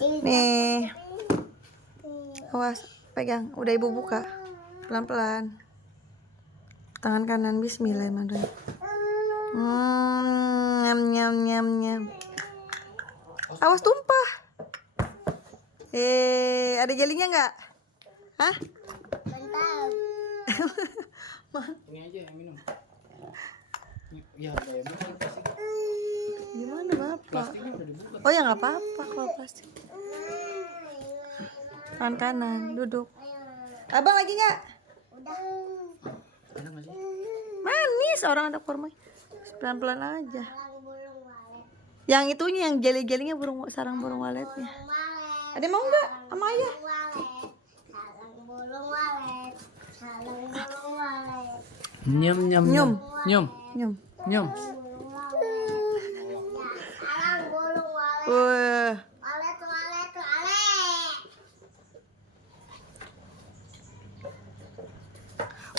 Nih. Awas, pegang. Udah ibu buka. Pelan-pelan. Tangan kanan, bismillahirrahmanirrahim. Nyam nyam nyam nyam. Awas tumpah. Ada jelinya nggak? Hah? Mantap. Ini aja yang minum. Ya, Gimana Bapak? plastiknya udah dibuka. Oh ya nggak apa-apa kalau plastik. Tangan kanan, duduk. Abang lagi nggak? Udah. Enak nggak sih? Manis, orang ada kurma. Pelan-pelan aja. Sarang burung walet. Yang itunya, yang jeli-jelinya sarang burung waletnya. Ada mau nggak sama ayah? Sarang burung walet. Sarang burung walet. Nyum nyum Nyum. nyum Nyum. nyum. Burung walet. Sarang burung walet. Wah.